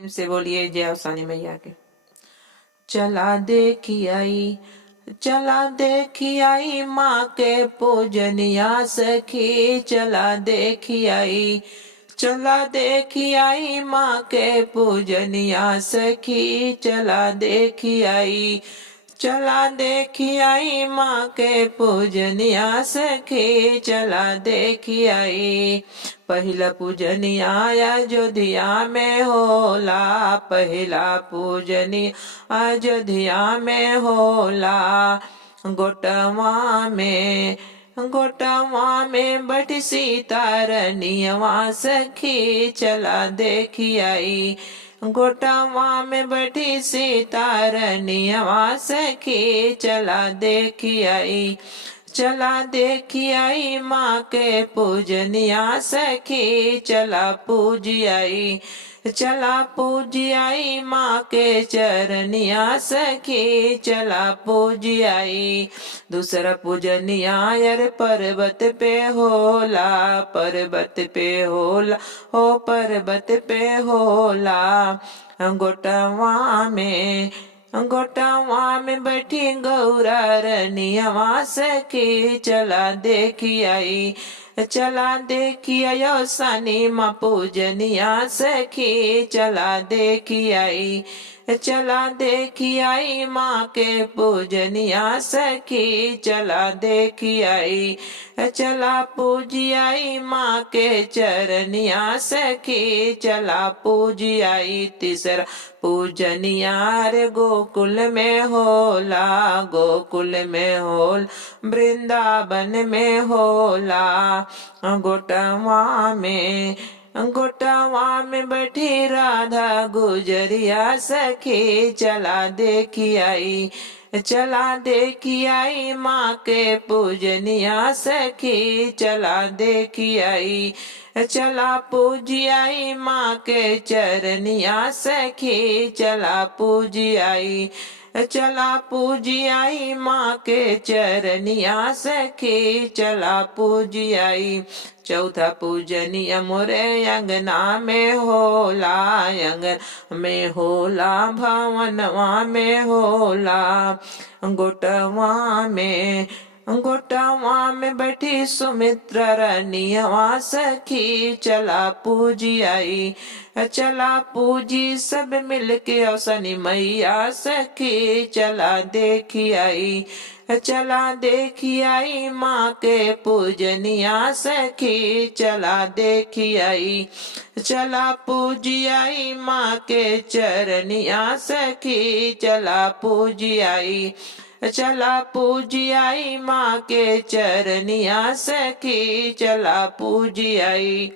प्रेम से बोलिए जय अवसानी मैया के। चला देखी आई, चला देखी आई माँ के पूजनिया सखी, चला देखी आई, चला देखी आई माँ के पूजनिया सखी, चला देखी आई, चला देखी आई माँ के पूजनिया सखी, चला देखी आई। पहिला पूजनिया अयोध्या में होला, पहिला पूजनिया अयोध्या में होला। गोटवा में, गोटवा में बट सीता रनियवा सखी, चला देखी आई, गोटवा में बैठी सीता रनियवा सखी, चला देखी आई, चला देखी आई माँ के पूजनिया सखी, चला पूजी आई, चला पूजी आई माँ के चरनिया सखी, चला पूजी आई। दूसरा पूजनिया यार पर्वत पे होला, पर्वत पे होला, हो पर्वत पे होला। गोटवा में, गोटवा में बैठी गौरा रनियवा सखी, चला देखी आई, चला देखी आयो सानी माँ पूजनिया सखी, चला देखी आई, चला देखी आई माँ के पूजनिया सखी, चला देखी आई, चला पूजी आई माँ के चरनिया सखी, चला पूजी आई। तीसरा पूजनिया रे गोकुल में होला, गोकुल में होल, वृंदावन में होला। गोटवा में, गोटवा में बैठी राधा गुजरिया सखी, चला देखी आई, चला देखी आई माँ के पूजनिया सखी, चला देखी आई, चला पूजी आई माँ के चरनिया सखी, चला पूजी आई, चला पूजी आई माँ के चरनिया सखी, चला पूजी आई। चौथा पूजनिया मोरे अंगना में होला, अंगन में होला, भवनवा में होला। गोटवा में, गोटवा में बैठी सुमित्रा रनियवा सखी, चला पूजी आई, चला पूजी सब मिलके अवसनी मैया सखी, चला देखी आई, चला देखी आई माँ के पूजनिया सखी, चला देखी आई, चला पूजी आई माँ के चरनिया सखी, चला पूजी आई, चला पूजी आई माँ के चरनिया सखी, चला पूजी आई।